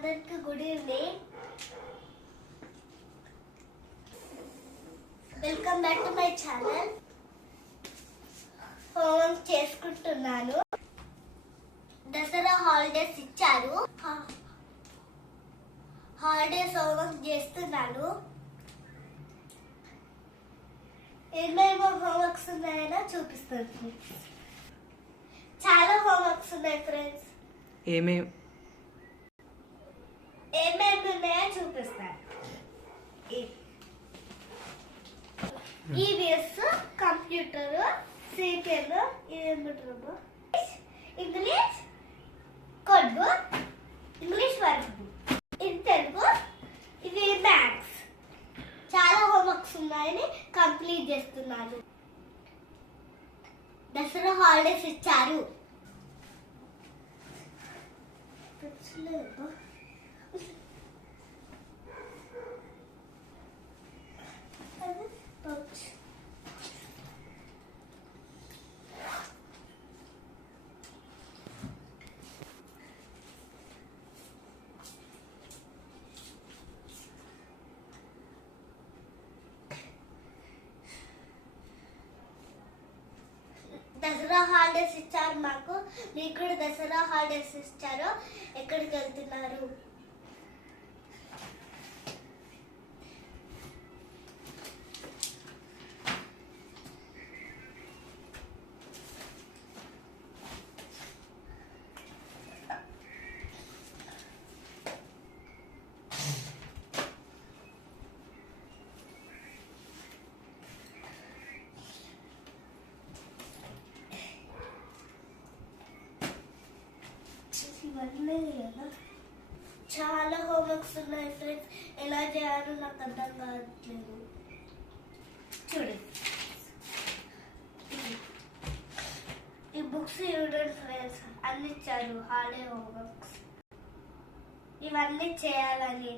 అందరికి good evening. Welcome back to my channel. Homework చేసుకుంటున్నాను. Dasara holidays ఇచ్చారు. హాలిడేస్ హోంవర్క్ చేస్తున్నాను. ఏమేమో హోంవర్క్స్ ఉన్నాయో చూపిస్తాను చాలా హోంవర్క్స్ ఉన్నాయి ఫ్రెండ్స్ ఏమేమి ఏమేమి ఉన్నాయో చూపిస్తాను EVS computer CPL ఇదేమంటారు English code book English work book ఇది తెలుగు ఇది మ్యాథ్స్ చాలా హోంవర్క్స్ ఉన్నాయని కంప్లీట్ చేస్తున్నాను దసరా హాలిడేస్ ఇచ్చారు దసరా హాలిడేస్ ఇచ్చారు మాకు. మీకు కూడా దసరా హాలిడేస్ ఇచ్చారు. ఎక్కడికి వెళ్తున్నారు? ఇవన్నీ కదా. చాలా హోంవర్క్స్ ఉన్నాయి ఫ్రెండ్స్ ఎలా చేయాలో నాకు అర్థం కావట్లేదు. చూడండి ఈ బుక్స్ చూడండి ఫ్రెండ్స్ అన్ని ఇచ్చారు. హాలిడే హోంవర్క్స్ ఇవన్నీ చేయాలని.